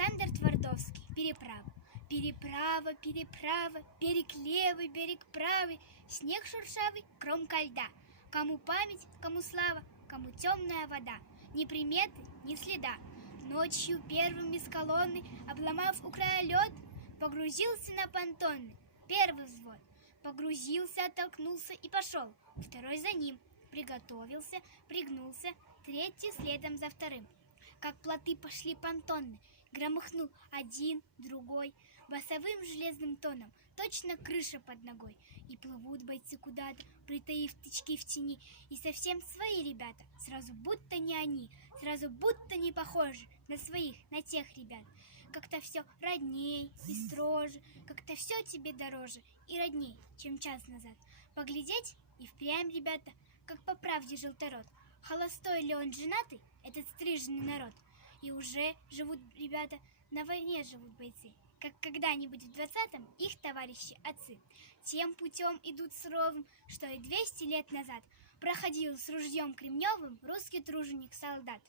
Александр Твардовский. Переправа. Переправа, переправа, берег левый, берег правый, снег шершавый, кромка льда. Кому память, кому слава, кому темная вода. Ни приметы, ни следа. Ночью первым из колонны, обломав у края лед, погрузился на понтонны первый взвод. Погрузился, оттолкнулся и пошел. Второй за ним. Приготовился, пригнулся, третий следом за вторым. Как плоты пошли понтонны, громыхнул один, другой, басовым железным тоном, точно крыша под ногой. И плывут бойцы куда-то, притаив тычки в тени, и совсем свои ребята, сразу будто не они, сразу будто не похожи на своих, на тех ребят. Как-то все родней и строже, как-то все тебе дороже и родней, чем час назад. Поглядеть и впрямь, ребята, как по правде желторот. Холостой ли он, женатый, этот стриженный народ? И уже живут ребята, на войне живут бойцы, как когда-нибудь в 20-м их товарищи отцы. Тем путем идут суровым, что и 200 лет назад проходил с ружьем кремневым русский труженик-солдат.